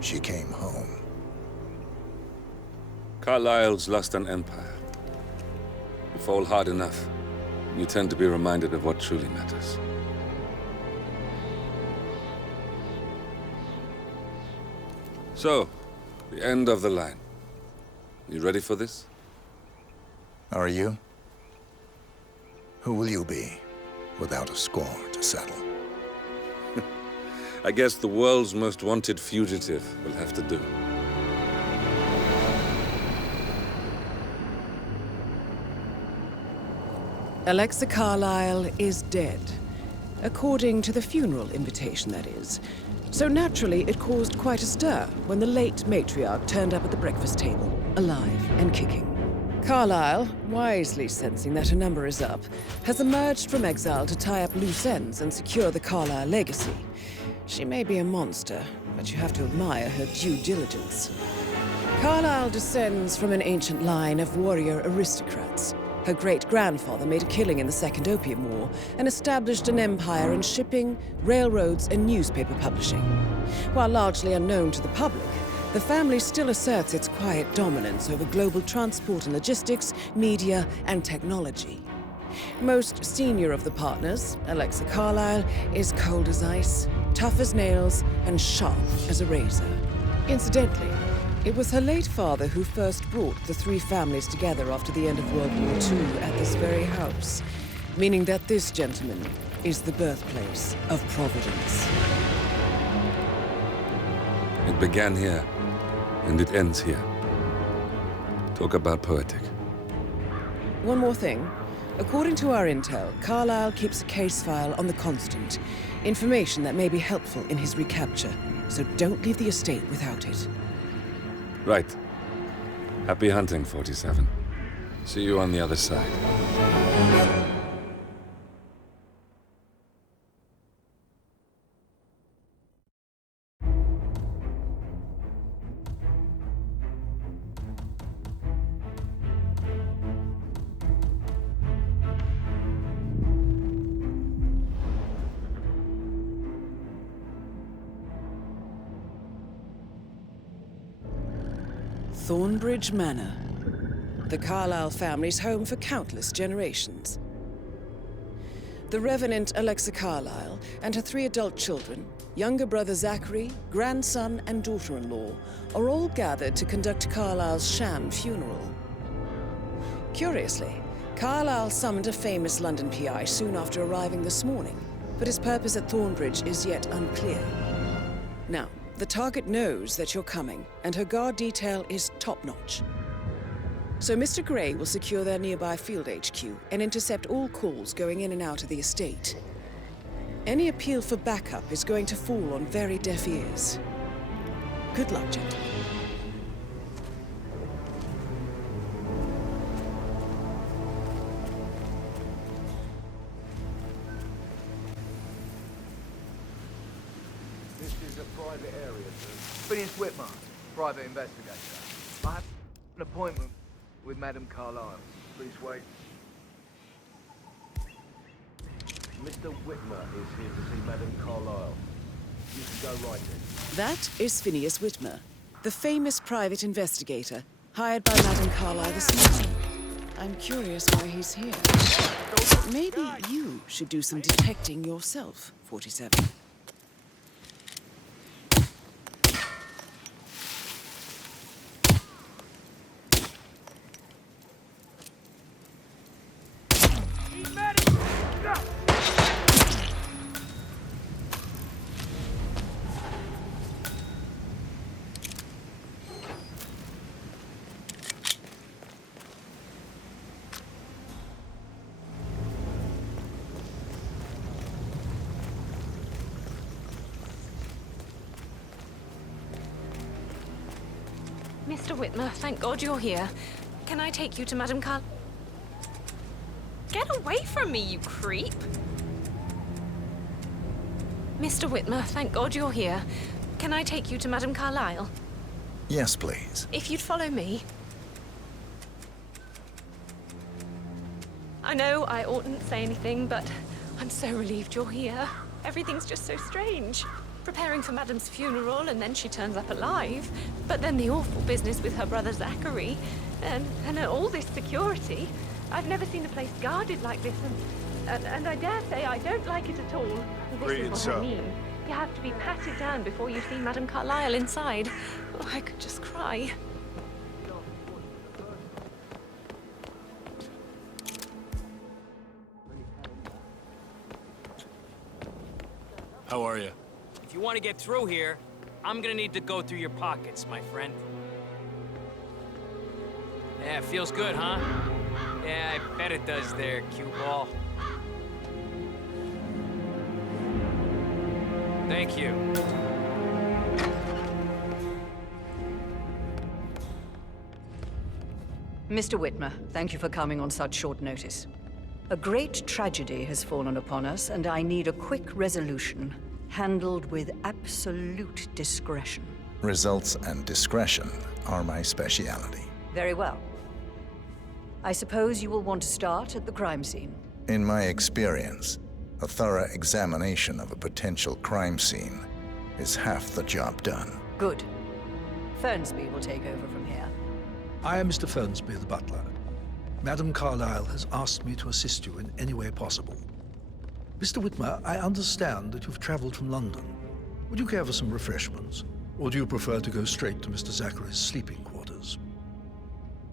she came home. Carlyle's lost an empire. You fall hard enough, you tend to be reminded of what truly matters. So, the end of the line. You ready for this? Are you? Who will you be, without a score to settle? I guess the world's most wanted fugitive will have to do. Alexa Carlyle is dead. According to the funeral invitation, that is. So naturally, it caused quite a stir when the late matriarch turned up at the breakfast table, alive and kicking. Carlyle, wisely sensing that her number is up, has emerged from exile to tie up loose ends and secure the Carlyle legacy. She may be a monster, but you have to admire her due diligence. Carlyle descends from an ancient line of warrior aristocrats. Her great-grandfather made a killing in the Second Opium War and established an empire in shipping, railroads, and newspaper publishing. While largely unknown to the public, the family still asserts its quiet dominance over global transport and logistics, media, and technology. Most senior of the partners, Alexa Carlyle, is cold as ice, tough as nails, and sharp as a razor. Incidentally, it was her late father who first brought the three families together after the end of World War II at this very house, meaning that this gentleman is the birthplace of Providence. It began here, and it ends here. Talk about poetic. One more thing. According to our intel, Carlyle keeps a case file on the Constant, information that may be helpful in his recapture, so don't leave the estate without it. Right. Happy hunting, 47. See you on the other side. Thornbridge Manor, the Carlyle family's home for countless generations. The Revenant Alexa Carlyle and her 3 adult children, younger brother Zachary, grandson, and daughter-in-law, are all gathered to conduct Carlyle's sham funeral. Curiously, Carlyle summoned a famous London PI soon after arriving this morning, but his purpose at Thornbridge is yet unclear. Now, the target knows that you're coming, and her guard detail is top-notch. So Mr. Gray will secure their nearby field HQ and intercept all calls going in and out of the estate. Any appeal for backup is going to fall on very deaf ears. Good luck, gentlemen. Private area, sir. Phineas Whitmer, private investigator. I have an appointment with Madame Carlyle. Please wait. Mr. Whitmer is here to see Madame Carlyle. You can go right in. That is Phineas Whitmer, the famous private investigator hired by Madame Carlyle this morning. I'm curious why he's here. Maybe you should do some detecting yourself, 47. Mr. Whitmer, thank God you're here. Can I take you to Madame Carl... Get away from me, you creep! Mr. Whitmer, thank God you're here. Can I take you to Madame Carlyle? Yes, please. If you'd follow me. I know I oughtn't say anything, but I'm so relieved you're here. Everything's just so strange. preparing for Madam's funeral, and then she turns up alive. But then the awful business with her brother Zachary, and all this security. I've never seen the place guarded like this, and I dare say I don't like it at all. This is what I mean. You have to be patted down before you see Madame Carlyle inside. Oh, I could just cry. How are you? If you want to get through here, I'm gonna need to go through your pockets, my friend. Yeah, feels good, huh? Yeah, I bet it does there, cue ball. Thank you. Mr. Whitmer, thank you for coming on such short notice. A great tragedy has fallen upon us, and I need a quick resolution, handled with absolute discretion. Results and discretion are my speciality. Very well. I suppose you will want to start at the crime scene. In my experience, a thorough examination of a potential crime scene is half the job done. Good. Fernsby will take over from here. I am Mr. Fernsby, the butler. Madame Carlyle has asked me to assist you in any way possible. Mr. Whitmer, I understand that you've traveled from London. Would you care for some refreshments? Or do you prefer to go straight to Mr. Zachary's sleeping quarters?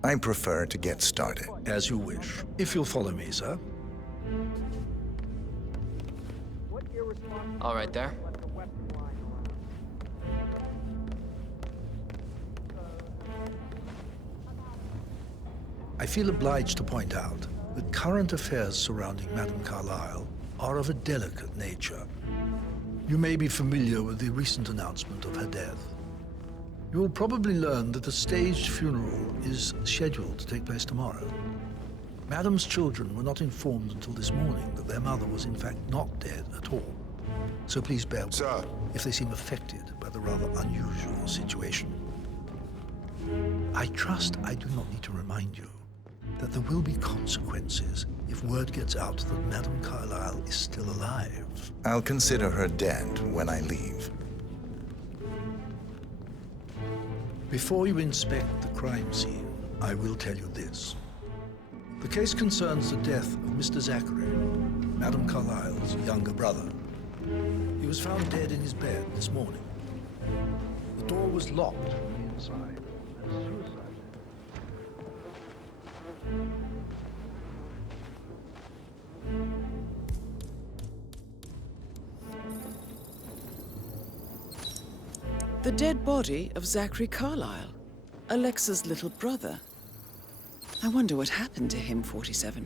I prefer to get started. As you wish. If you'll follow me, sir. All right there. I feel obliged to point out that current affairs surrounding Madame Carlyle are of a delicate nature. You may be familiar with the recent announcement of her death. You will probably learn that a staged funeral is scheduled to take place tomorrow. Madame's children were not informed until this morning that their mother was in fact not dead at all. So please bear with me if they seem affected by the rather unusual situation. I trust I do not need to remind you that there will be consequences if word gets out that Madame Carlyle is still alive. I'll consider her dead when I leave. Before you inspect the crime scene, I will tell you this. The case concerns the death of Mr. Zachary, Madame Carlyle's younger brother. He was found dead in his bed this morning. The door was locked from the inside. The dead body of Zachary Carlyle, Alexa's little brother. I wonder what happened to him, 47.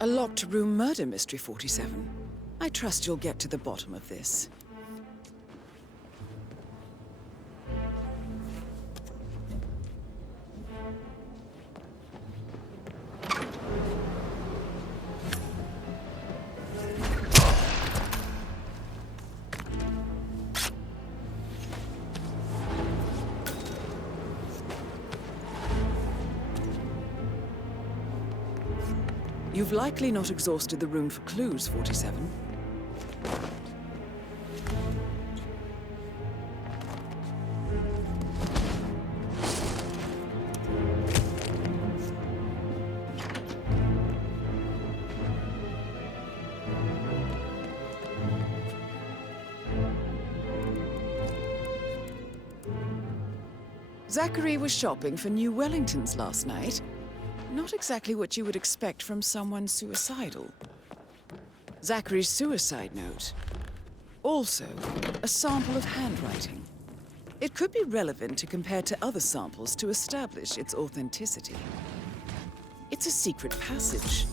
A locked room murder mystery, 47. I trust you'll get to the bottom of this. You've likely not exhausted the room for clues, 47. Zachary was shopping for New Wellingtons last night. Not exactly what you would expect from someone suicidal. Zachary's suicide note. Also, a sample of handwriting. It could be relevant to compare to other samples to establish its authenticity. It's a secret passage.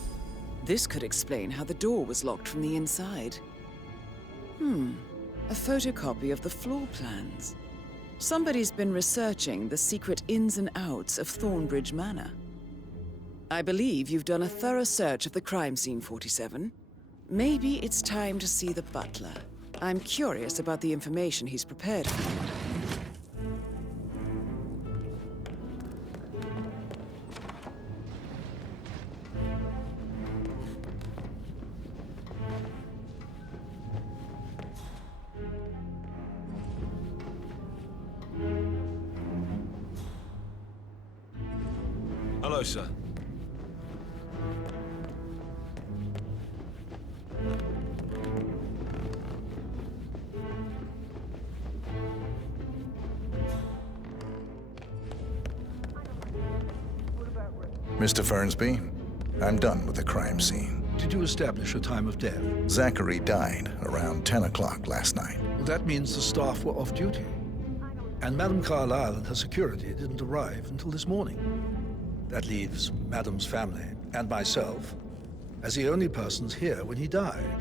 This could explain how the door was locked from the inside. A photocopy of the floor plans. Somebody's been researching the secret ins and outs of Thornbridge Manor. I believe you've done a thorough search of the crime scene, 47. Maybe it's time to see the butler. I'm curious about the information he's prepared for you. Hello, sir. Mr. Fernsby, I'm done with the crime scene. Did you establish a time of death? Zachary died around 10 o'clock last night. Well, that means the staff were off duty. And Madame Carlyle and her security didn't arrive until this morning. That leaves Madame's family and myself as the only persons here when he died.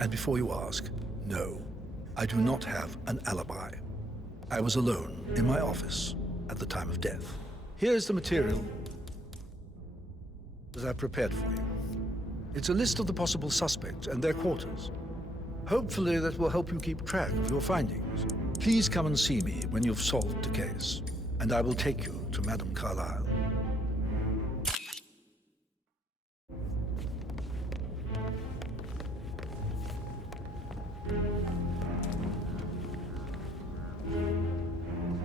And before you ask, no, I do not have an alibi. I was alone in my office at the time of death. Here's the material that I prepared for you. It's a list of the possible suspects and their quarters. Hopefully that will help you keep track of your findings. Please come and see me when you've solved the case, and I will take you to Madame Carlyle.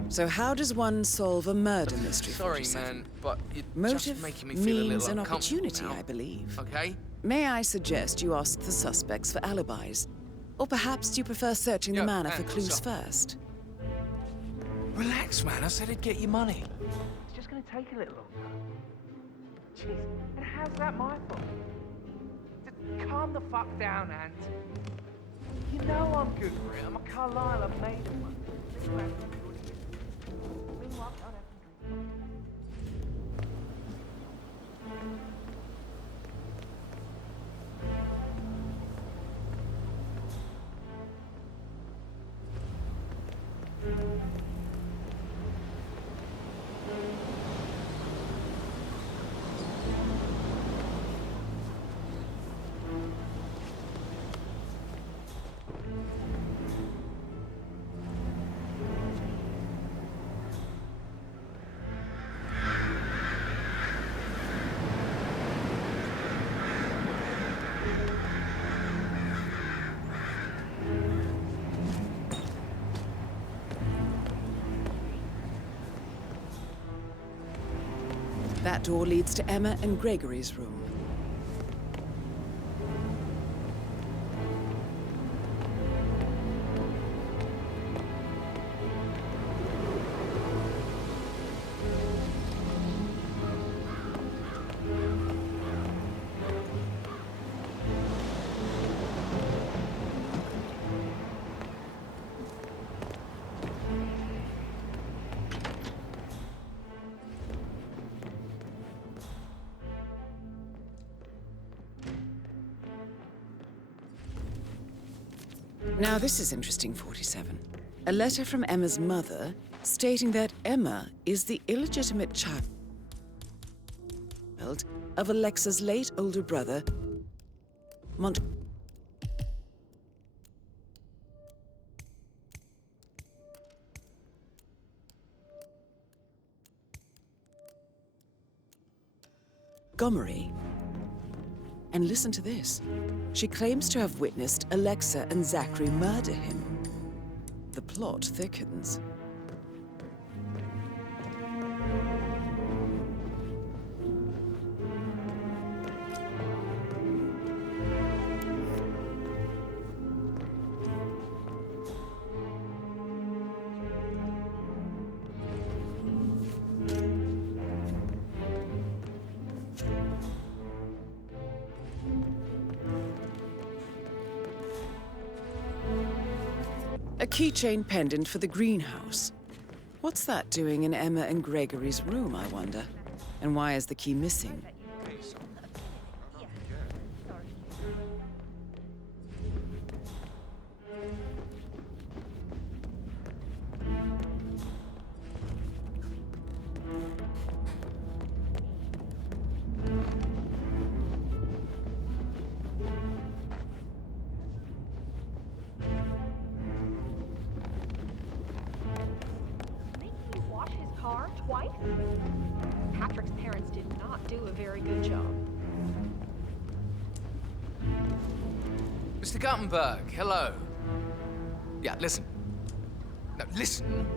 So how does one solve a murder mystery? Sorry, 47? man, but you're Motive just making me feel a means little an uncomfortable opportunity, now. I believe. Okay? May I suggest you ask the suspects for alibis? Or perhaps do you prefer searching the manor for clues first? Relax, man. I said I'd get you money. It's just gonna take a little longer. Jeez, and how's that my fault? Calm the fuck down, Ant. You know I'm good for it. I'm a Carlisle. I've made one. That door leads to Emma and Gregory's room. Now this is interesting, 47. A letter from Emma's mother stating that Emma is the illegitimate child of Alexa's late older brother, Montgomery. And listen to this. She claims to have witnessed Alexa and Zachary murder him. The plot thickens. A keychain pendant for the greenhouse. What's that doing in Emma and Gregory's room, I wonder? And why is the key missing? Twice? Patrick's parents did not do a very good job. Mr. Guttenberg, hello. Yeah, listen. No, listen.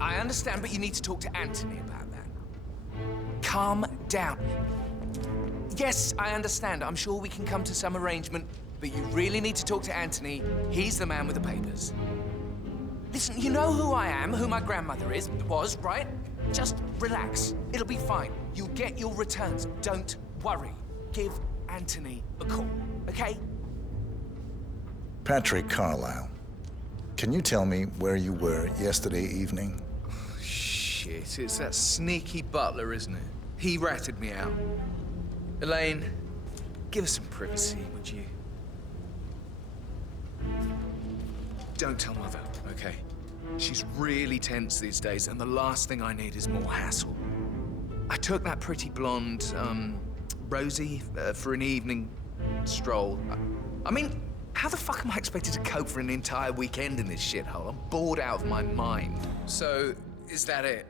I understand, but you need to talk to Anthony about that. calm down. Yes, I understand. I'm sure we can come to some arrangement, but you really need to talk to Anthony. He's the man with the papers. Listen, you know who I am, who my grandmother was, right? Just relax. It'll be fine. You'll get your returns. Don't worry. Give Anthony a call, okay? Patrick Carlisle, can you tell me where you were yesterday evening? Shit, it's that sneaky butler, isn't it? He ratted me out. Elaine, give us some privacy, would you? Don't tell Mother, okay? She's really tense these days, and the last thing I need is more hassle. I took that pretty blonde, Rosie, for an evening stroll. I mean, how the fuck am I expected to cope for an entire weekend in this shithole? I'm bored out of my mind. So, is that it?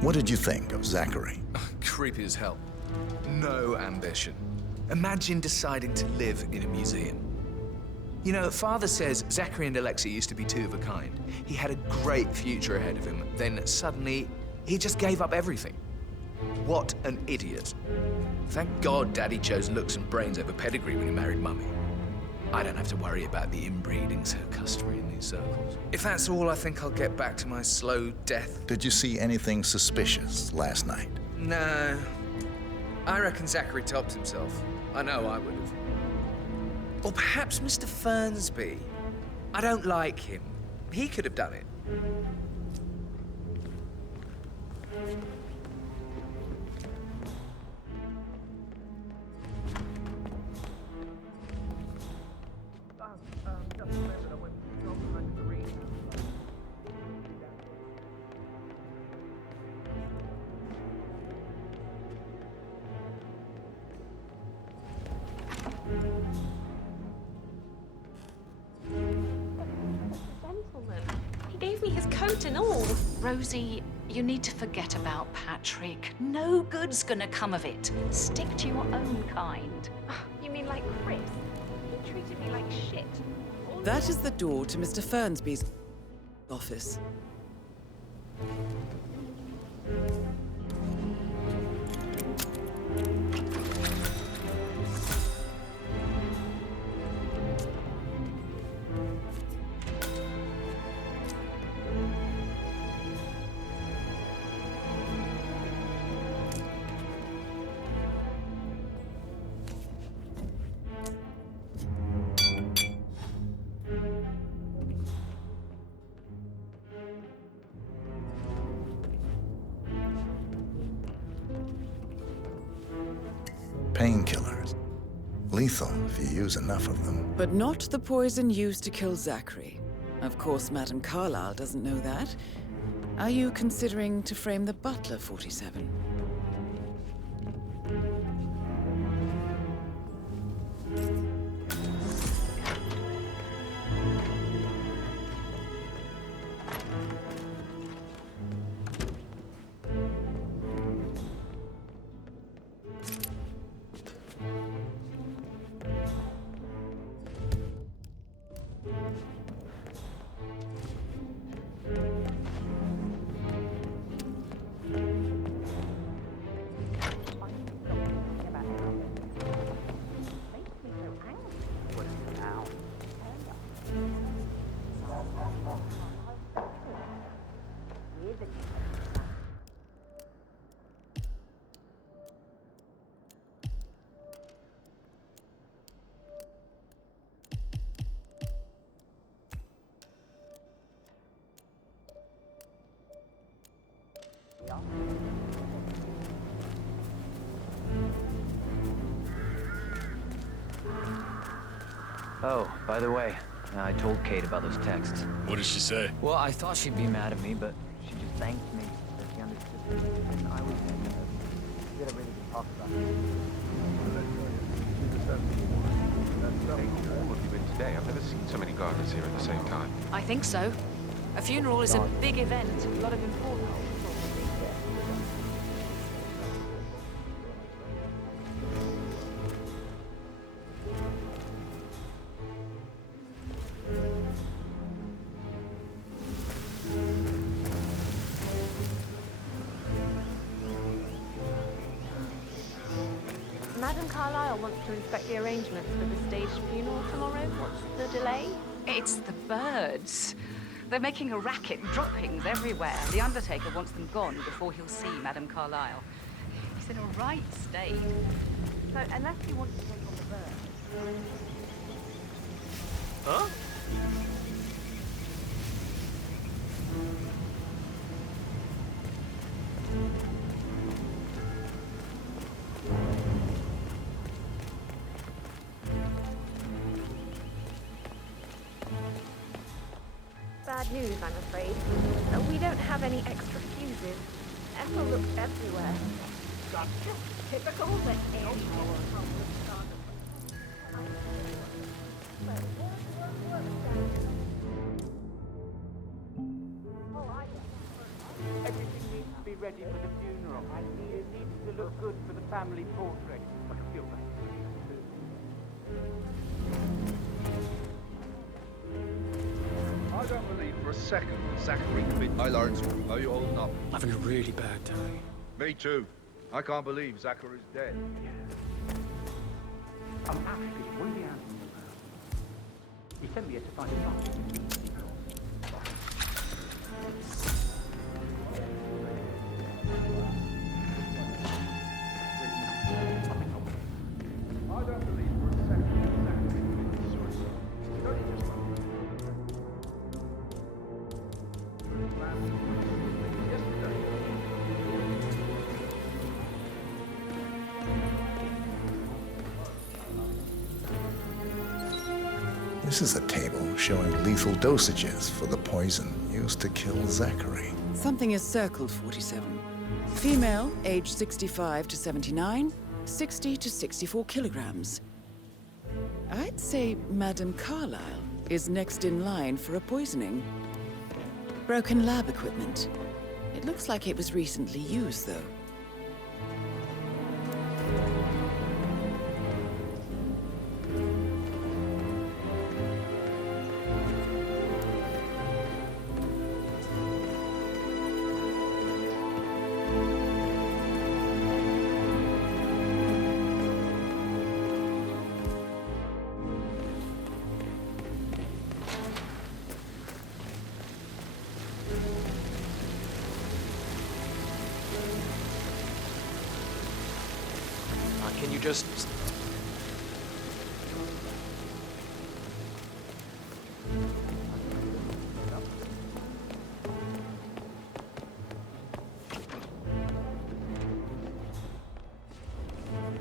What did you think of Zachary? Creepy as hell. No ambition. Imagine deciding to live in a museum. You know, Father says Zachary and Alexia used to be two of a kind. He had a great future ahead of him. Then suddenly, he just gave up everything. What an idiot. Thank God Daddy chose looks and brains over pedigree when he married Mummy. I don't have to worry about the inbreeding so customary in these circles. If that's all, I think I'll get back to my slow death. Did you see anything suspicious last night? No. I reckon Zachary topped himself. I know I would have. Or perhaps Mr. Fernsby. I don't like him. He could have done it. He gave me his coat and all. Rosie, you need to forget about Patrick. No good's gonna come of it. Stick to your own kind. You mean like Chris? He treated me like shit. That is the door to Mr. Fernsby's office. Painkillers. Lethal if you use enough of them. But not the poison used to kill Zachary. Of course, Madame Carlisle doesn't know that. Are you considering to frame the butler, 47? Oh, by the way, I told Kate about those texts. What did she say? Well, I thought she'd be mad at me, but she just thanked me that she understood. And I was we had a really good talk about it. All of you in today. I've never seen so many gardeners here at the same time. I think so. A funeral is a big event. A lot of important Madame Carlyle wants to inspect the arrangements for the staged funeral tomorrow. What's the delay? It's the birds. They're making a racket, droppings everywhere. The Undertaker wants them gone before he'll see Madame Carlyle. He's in a right state. So, unless he wants to take on the birds... Huh? Bad news, I'm afraid. We don't have any extra fuses. Emma looked everywhere. Gotcha. Typical, but Everything needs to be ready for the funeral. It needs to look good for the family portrait. I can feel that. I don't believe for a second that Zachary committed. Hi, Lawrence. How are you holding up? Having a really bad time. Me too. I can't believe Zachary's dead. I'm actually really asking about. He sent me here to find something. I don't believe for a second that Zachary committed suicide. He's only just yesterday. This is a table showing lethal dosages for the poison used to kill Zachary. Something is circled 47. Female, age 65 to 79, 60 to 64 kilograms. I'd say Madame Carlyle is next in line for a poisoning. Broken lab equipment. It looks like it was recently used, though. Can you just...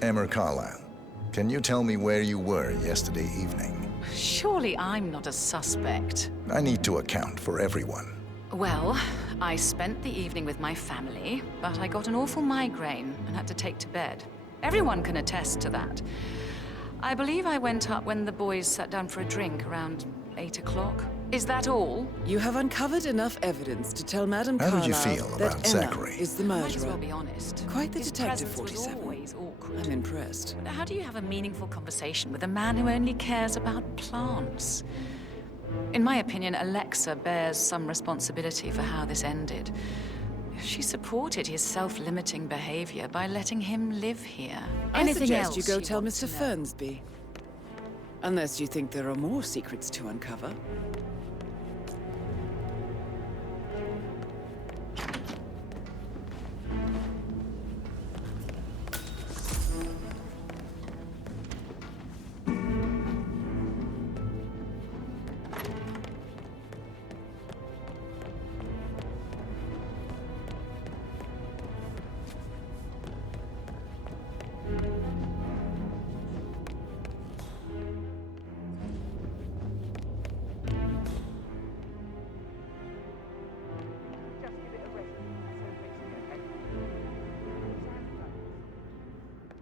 Emma Carlyle, can you tell me where you were yesterday evening? Surely I'm not a suspect. I need to account for everyone. Well, I spent the evening with my family, but I got an awful migraine and had to take to bed. Everyone can attest to that. I believe I went up when the boys sat down for a drink around 8 o'clock. Is that all? You have uncovered enough evidence to tell Madame How Carlyle did you feel that about Emma Zachary? is the Might as murderer. well be honest. Quite the His detective, presence was 47. always awkward. I'm impressed. But how do you have a meaningful conversation with a man who only cares about plants? In my opinion, Alexa bears some responsibility for how this ended. She supported his self-limiting behavior by letting him live here. I Anything suggest else you go tell want Mr. to know? Fernsby. Unless you think there are more secrets to uncover.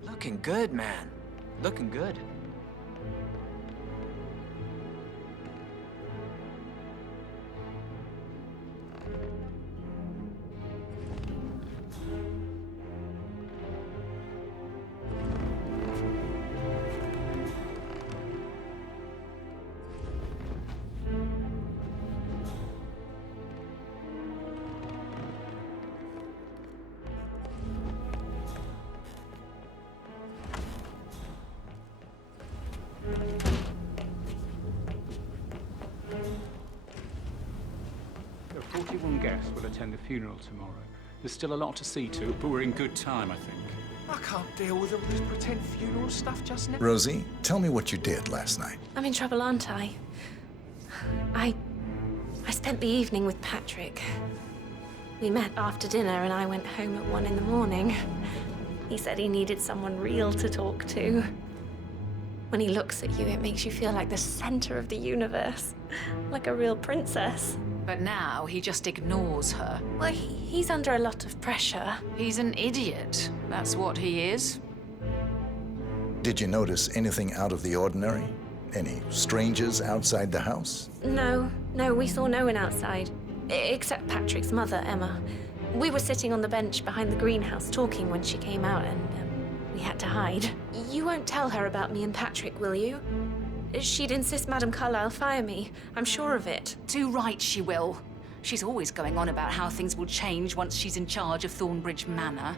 Looking good, man. Looking good. 41 guests will attend the funeral tomorrow. There's still a lot to see to, but we're in good time, I think. I can't deal with all this pretend funeral stuff just now. Rosie, tell me what you did last night. I'm in trouble, aren't I? I spent the evening with Patrick. We met after dinner and I went home at 1 in the morning. He said he needed someone real to talk to. When he looks at you, it makes you feel like the center of the universe. Like a real princess. But now he just ignores her. Well, he's under a lot of pressure. He's an idiot. That's what he is. Did you notice anything out of the ordinary? Any strangers outside the house? No, we saw no one outside. Except Patrick's mother, Emma. We were sitting on the bench behind the greenhouse talking when she came out and we had to hide. You won't tell her about me and Patrick, will you? She'd insist Madame Carlyle fire me. I'm sure of it. Too right she will. She's always going on about how things will change once she's in charge of Thornbridge Manor.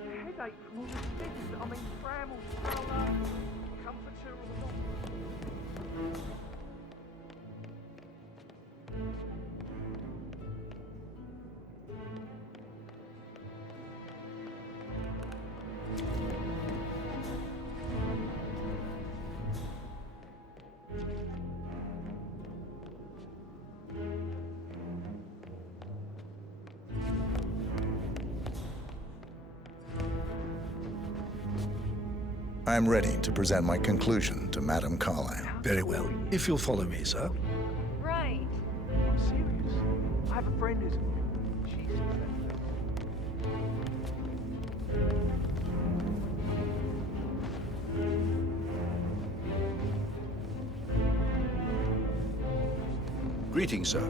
Headache from all this business. I mean, Brambles, Carlyle, comforter or not. I'm ready to present my conclusion to Madame Carlyle. Very well. If you'll follow me, sir. Right. I'm serious. I have a friend who's... She's... Greetings, sir.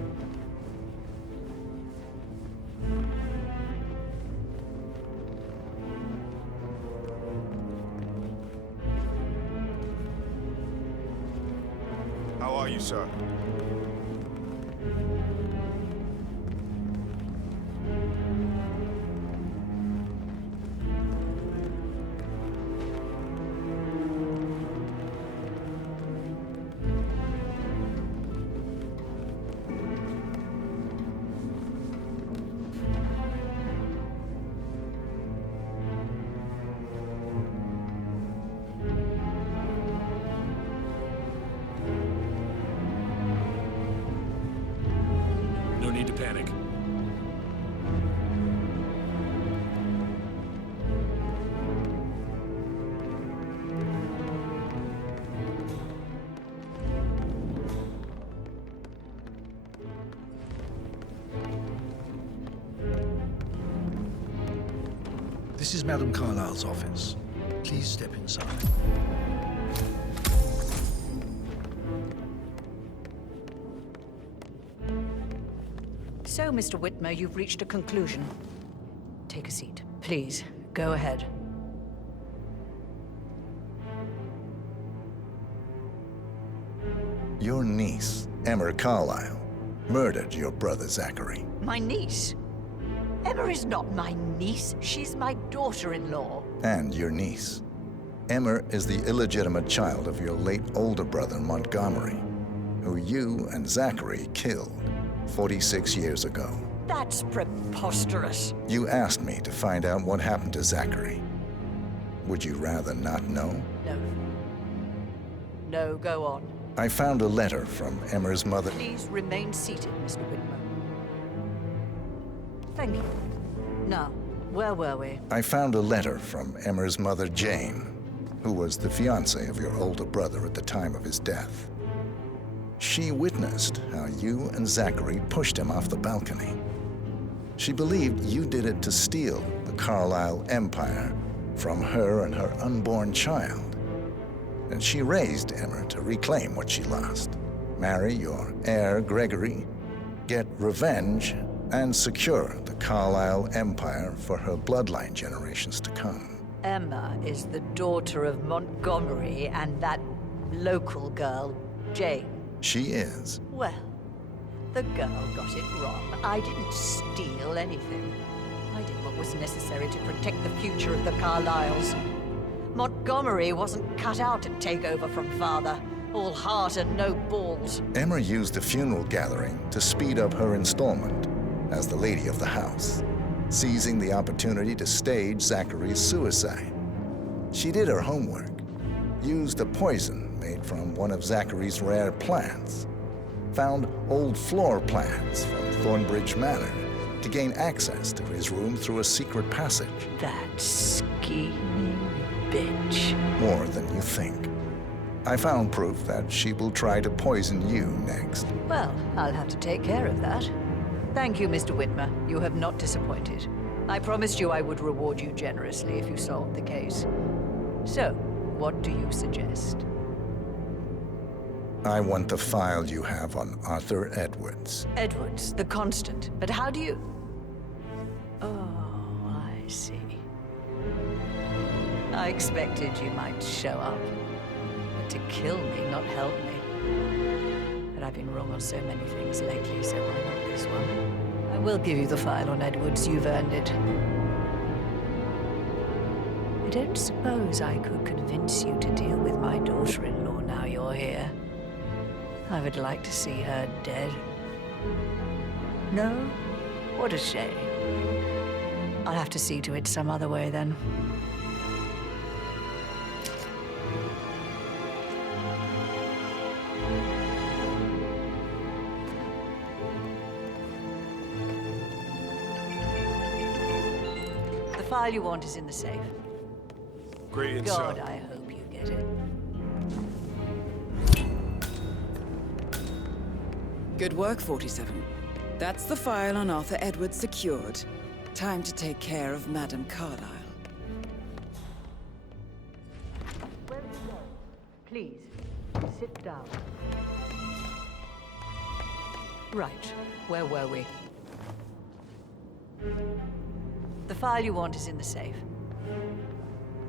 How are you, sir? No need to panic. This is Madame Carlyle's office. Please step inside. So, Mr. Whitmer, you've reached a conclusion. Take a seat. Please, go ahead. Your niece, Emma Carlyle, murdered your brother Zachary. My niece? Emma is not my niece. She's my daughter-in-law. And your niece. Emma is the illegitimate child of your late older brother Montgomery, who you and Zachary killed 46 years ago. That's preposterous. You asked me to find out what happened to Zachary. Would you rather not know? No. No, go on. I found a letter from Emma's mother. Please remain seated, Mr. Whitmer. Thank you. Now, where were we? I found a letter from Emma's mother, Jane, who was the fiancée of your older brother at the time of his death. She witnessed how you and Zachary pushed him off the balcony. She believed you did it to steal the Carlyle empire from her and her unborn child. And she raised Emma to reclaim what she lost, marry your heir, Gregory, get revenge, and secure the Carlyle empire for her bloodline generations to come. Emma is the daughter of Montgomery and that local girl, Jane. She is. Well, the girl got it wrong. I didn't steal anything. I did what was necessary to protect the future of the Carlyles. Montgomery wasn't cut out to take over from father. All heart and no balls. Emma used the funeral gathering to speed up her installment as the lady of the house, seizing the opportunity to stage Zachary's suicide. She did her homework, used a poison made from one of Zachary's rare plants, found old floor plans from Thornbridge Manor to gain access to his room through a secret passage. That scheming bitch. More than you think. I found proof that she will try to poison you next. Well, I'll have to take care of that. Thank you, Mr. Whitmer. You have not disappointed. I promised you I would reward you generously if you solved the case. So, what do you suggest? I want the file you have on Arthur Edwards. Edwards, the Constant. But how do you... Oh, I see. I expected you might show up. But to kill me, not help me. But I've been wrong on so many things lately, so why not this one? I will give you the file on Edwards. You've earned it. I don't suppose I could convince you to deal with my daughter-in-law now you're here. I would like to see her dead. No? What a shame. I'll have to see to it some other way then. The file you want is in the safe. Great insight. God, I hope you get it. Good work, 47. That's the file on Arthur Edwards secured. Time to take care of Madame Carlyle. Where are you going? Please, sit down. Right, where were we? The file you want is in the safe.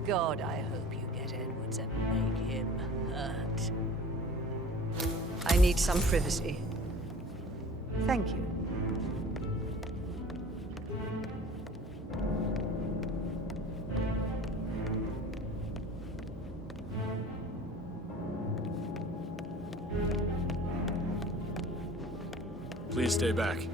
God, I hope you get Edwards and make him hurt. I need some privacy. Thank you. Please stay back.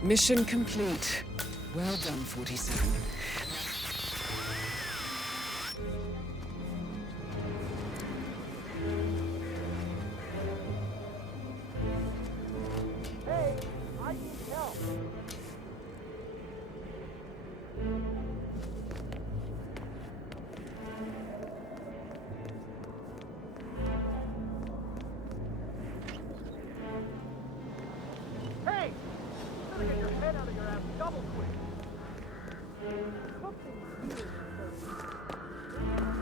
Mission complete. Well done, 47. Hey, I need help. Hey! You better get your head out of your ass double quick. Something weird is going on.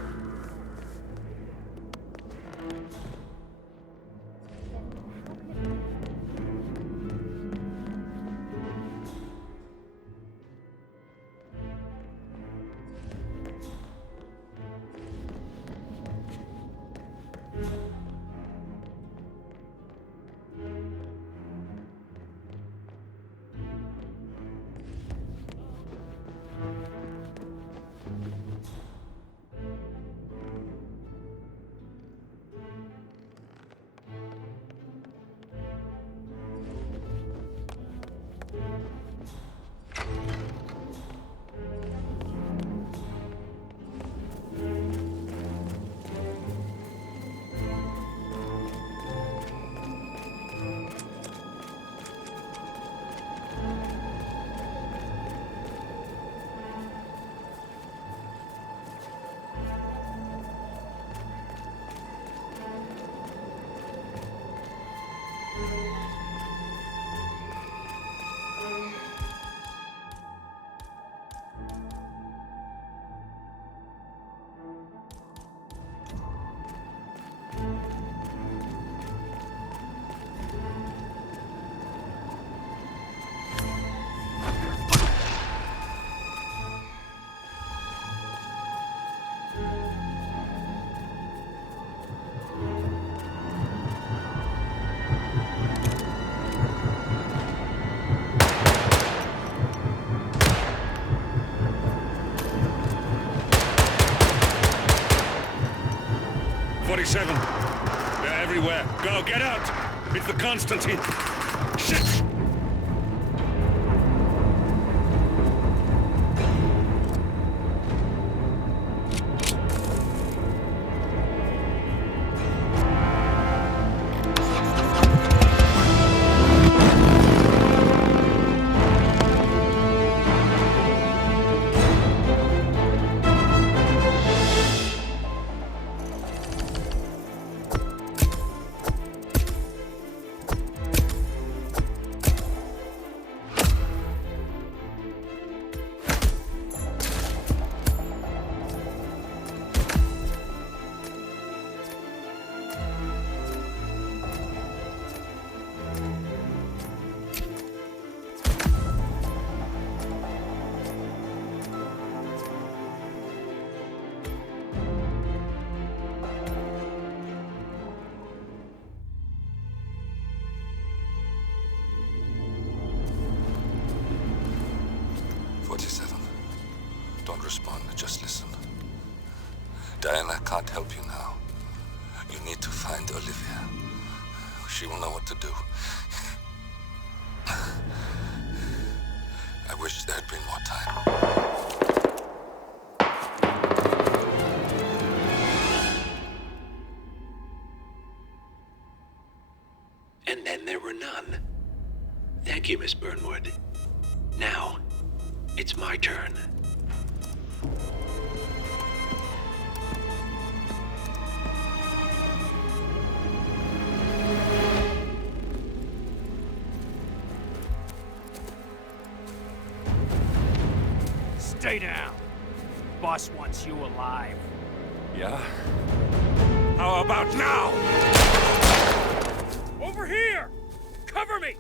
47. They're everywhere. Go, get out! It's the Constantine. Shit! Don't respond, just listen. Diana can't help you now. You need to find Olivia. She will know what to do. I wish there had been more time. And then there were none. Thank you, Miss Burnwood. Now, it's my turn. Stay down. Boss wants you alive. Yeah? How about now? Over here! Cover me!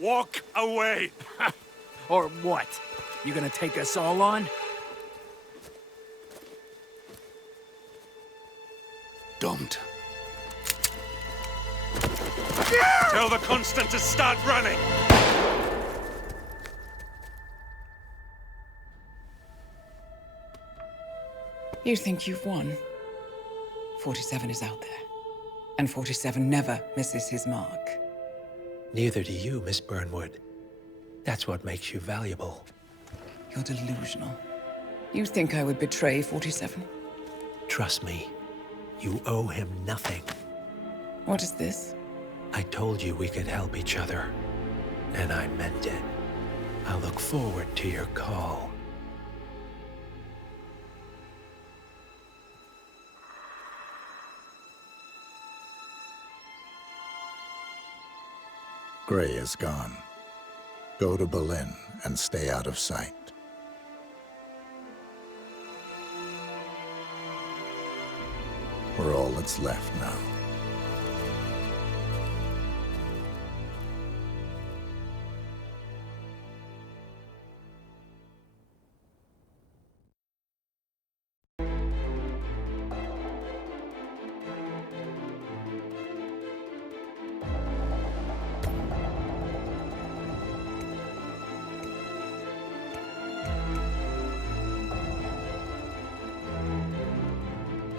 Walk away! Or what? You gonna take us all on? Don't. Tell the Constant to start running! You think you've won? 47 is out there. And 47 never misses his mark. Neither do you, Miss Burnwood. That's what makes you valuable. You're delusional. You think I would betray 47? Trust me, you owe him nothing. What is this? I told you we could help each other, and I meant it. I look forward to your call. Gray is gone. Go to Berlin and stay out of sight. We're all that's left now.